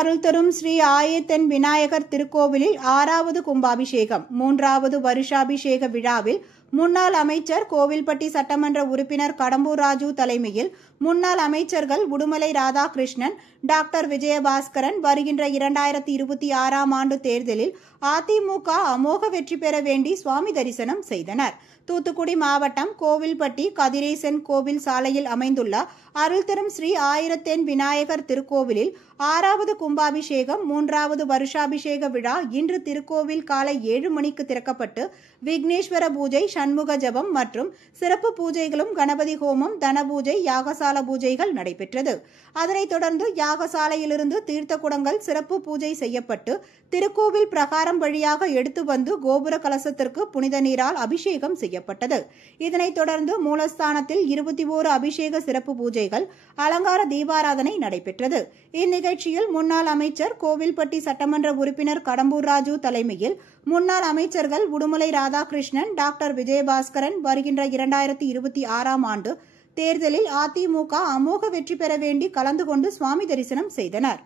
அருள் தரும் ஸ்ரீ ஆயத்தன் விநாயகர் திருக்கோவிலில் 6வது கும்பாபிஷேகம் 3வது வருஷாபிஷேக விழாவில் முன்னாள் அமைச்சர் கோவில்பட்டி சட்டமன்ற உறுப்பினர் கடம்பூர் ராஜு தலைமையில் முன்னாள் அமைச்சர்கள் உடுமலை ராதாகிருஷ்ணன், டாக்டர் விஜயபாஸ்கரன் வருகின்ற 2026ஆம் ஆண்டு தேர்தலில் அதிமுக அமோக வெற்றி பெற வேண்டி சுவாமி தரிசனம் செய்தனர். தூத்துக்குடி மாவட்டம் கோவில்பட்டி கதிரேசன் கோவில் சாலையில் அமைந்துள்ள அருள் தரும் ஸ்ரீ ஆயிரத்தென் விநாயகர் திருக்கோவிலில் 6வது கும்பாபிஷேகம் 3வது வருஷாபிஷேக விழா இன்று திருக்கோவில் காலை 7 மணிக்கு திறக்கப்பட்டு விக்னேஸ்வர பூஜை, சண்முக ஜபம் மற்றும் சிறப்பு பூஜைகளும், கணபதி ஹோமம், தனபூஜை, யாகசால பூஜைகள் நடைபெற்றது. அதனைத் தொடர்ந்து யாகசாலையிலிருந்து தீர்த்த குடங்கள் சிறப்பு பூஜை செய்யப்பட்டு திருக்கோவில் பிரகாரம் வழியாக எடுத்து வந்து கோபுர கலசத்திற்கு புனித நீரால் அபிஷேகம் செய்யப்பட்டது. இதனைத் தொடர்ந்து மூலஸ்தானத்தில் 21 அபிஷேக சிறப்பு பூஜைகள், அலங்கார தீபாராதனை நடைபெற்றது. இந்நிகழ்ச்சியில் முன்னாள் அமைச்சர் கோவில்பட்டி சட்டமன்ற உறுப்பினர் கடம்பூர் ராஜு தலைமையில் முன்னாள் அமைச்சர்கள் உடுமலை ராதாகிருஷ்ணன், டாக்டர் விஜயபாஸ்கரன் வருகின்ற 2026ஆம் ஆண்டு தேர்தலில் அதிமுக அமோக வெற்றி பெற வேண்டி கலந்து கொண்டு சுவாமி தரிசனம் செய்தனர்.